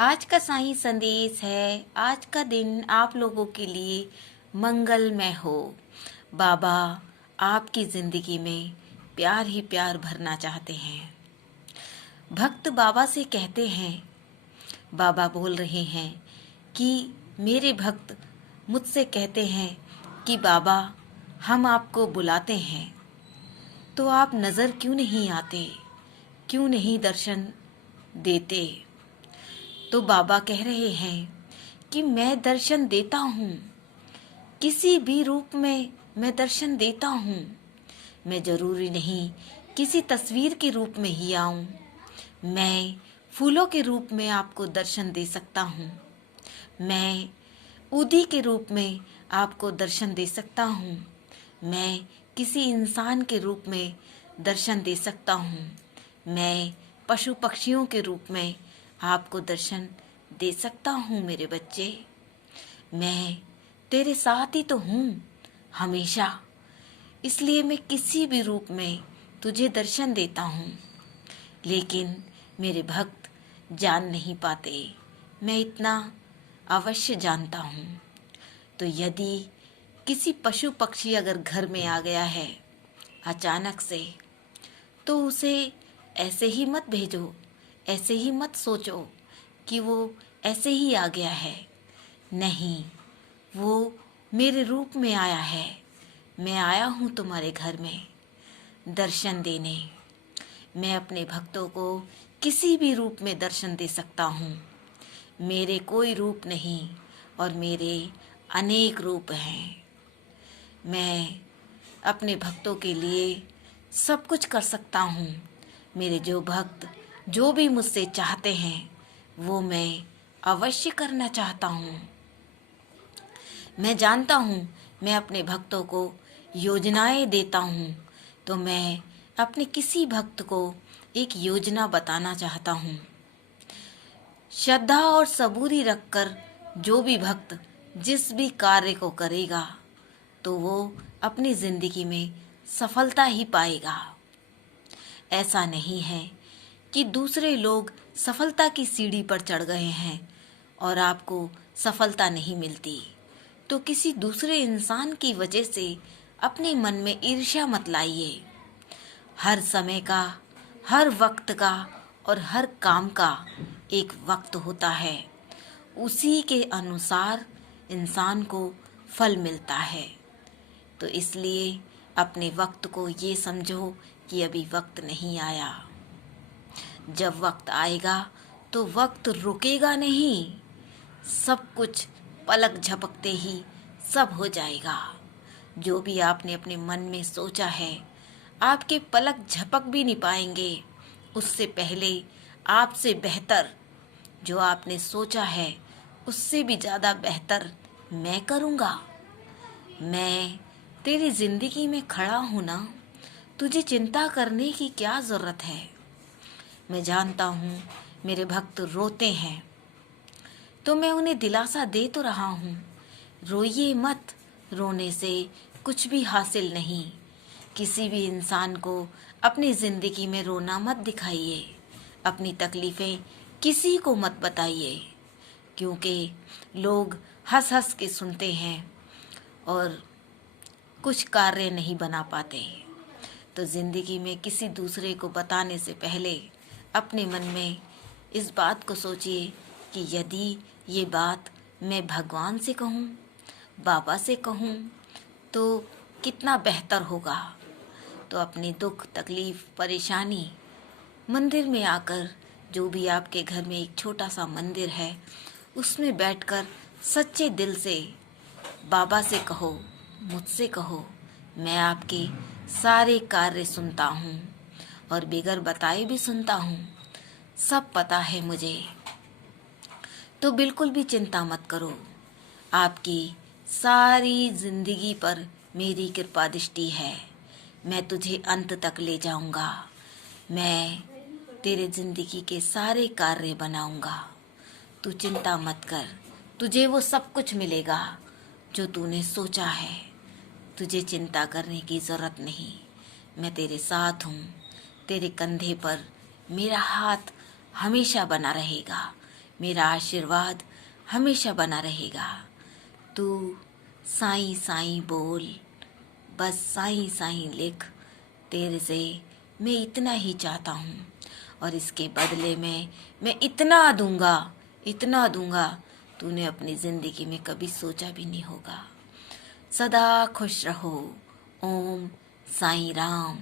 आज का साईं संदेश है। आज का दिन आप लोगों के लिए मंगलमय हो। बाबा आपकी जिंदगी में प्यार ही प्यार भरना चाहते हैं। भक्त बाबा से कहते हैं, बाबा बोल रहे हैं कि मेरे भक्त मुझसे कहते हैं कि बाबा हम आपको बुलाते हैं तो आप नजर क्यों नहीं आते, क्यों नहीं दर्शन देते। तो बाबा कह रहे हैं कि मैं दर्शन देता हूँ, किसी भी रूप में मैं दर्शन देता हूँ। मैं जरूरी नहीं किसी तस्वीर के रूप में ही आऊं, मैं फूलों के रूप में आपको दर्शन दे सकता हूँ। मैं उदी के रूप में आपको दर्शन दे सकता हूँ। मैं किसी इंसान के रूप में दर्शन दे सकता हूँ। मैं पशु पक्षियों के रूप में आपको दर्शन दे सकता हूँ। मेरे बच्चे, मैं तेरे साथ ही तो हूँ हमेशा, इसलिए मैं किसी भी रूप में तुझे दर्शन देता हूँ। लेकिन मेरे भक्त जान नहीं पाते, मैं इतना अवश्य जानता हूँ। तो यदि किसी पशु पक्षी अगर घर में आ गया है अचानक से, तो उसे ऐसे ही मत भेजो, ऐसे ही मत सोचो कि वो ऐसे ही आ गया है। नहीं, वो मेरे रूप में आया है। मैं आया हूँ तुम्हारे घर में दर्शन देने। मैं अपने भक्तों को किसी भी रूप में दर्शन दे सकता हूँ। मेरे कोई रूप नहीं और मेरे अनेक रूप हैं। मैं अपने भक्तों के लिए सब कुछ कर सकता हूँ। मेरे जो भक्त जो भी मुझसे चाहते हैं वो मैं अवश्य करना चाहता हूँ। मैं जानता हूँ मैं अपने भक्तों को योजनाएं देता हूँ, तो मैं अपने किसी भक्त को एक योजना बताना चाहता हूँ। श्रद्धा और सबूरी रखकर जो भी भक्त जिस भी कार्य को करेगा तो वो अपनी जिंदगी में सफलता ही पाएगा। ऐसा नहीं है कि दूसरे लोग सफलता की सीढ़ी पर चढ़ गए हैं और आपको सफलता नहीं मिलती, तो किसी दूसरे इंसान की वजह से अपने मन में ईर्ष्या मत लाइए। हर समय का, हर वक्त का और हर काम का एक वक्त होता है, उसी के अनुसार इंसान को फल मिलता है। तो इसलिए अपने वक्त को ये समझो कि अभी वक्त नहीं आया। जब वक्त आएगा तो वक्त रुकेगा नहीं, सब कुछ पलक झपकते ही सब हो जाएगा। जो भी आपने अपने मन में सोचा है, आपके पलक झपक भी नहीं पाएंगे। उससे पहले आपसे बेहतर जो आपने सोचा है उससे भी ज़्यादा बेहतर मैं करूँगा। मैं तेरी जिंदगी में खड़ा हूँ ना, तुझे चिंता करने की क्या ज़रूरत है। मैं जानता हूँ मेरे भक्त रोते हैं तो मैं उन्हें दिलासा दे तो रहा हूँ। रोइए मत, रोने से कुछ भी हासिल नहीं। किसी भी इंसान को अपनी ज़िंदगी में रोना मत दिखाइए, अपनी तकलीफ़ें किसी को मत बताइए, क्योंकि लोग हंस हंस के सुनते हैं और कुछ कार्य नहीं बना पाते। तो ज़िंदगी में किसी दूसरे को बताने से पहले अपने मन में इस बात को सोचिए कि यदि ये बात मैं भगवान से कहूँ, बाबा से कहूँ तो कितना बेहतर होगा। तो अपनी दुख, तकलीफ़, परेशानी मंदिर में आकर, जो भी आपके घर में एक छोटा सा मंदिर है उसमें बैठकर सच्चे दिल से बाबा से कहो, मुझसे कहो। मैं आपके सारे कार्य सुनता हूँ और बिगर बताए भी सुनता हूँ, सब पता है मुझे। तो बिल्कुल भी चिंता मत करो, आपकी सारी जिंदगी पर मेरी कृपा दृष्टि है। मैं तुझे अंत तक ले जाऊंगा। मैं तेरे जिंदगी के सारे कार्य बनाऊंगा। तू चिंता मत कर, तुझे वो सब कुछ मिलेगा जो तूने सोचा है। तुझे चिंता करने की ज़रूरत नहीं। मैं तेरे साथ हूँ। तेरे कंधे पर मेरा हाथ हमेशा बना रहेगा। मेरा आशीर्वाद हमेशा बना रहेगा। तू साईं साईं बोल, बस साईं साईं लिख। तेरे से मैं इतना ही चाहता हूँ और इसके बदले में मैं इतना दूंगा तूने अपनी जिंदगी में कभी सोचा भी नहीं होगा। सदा खुश रहो। ओम साईं राम।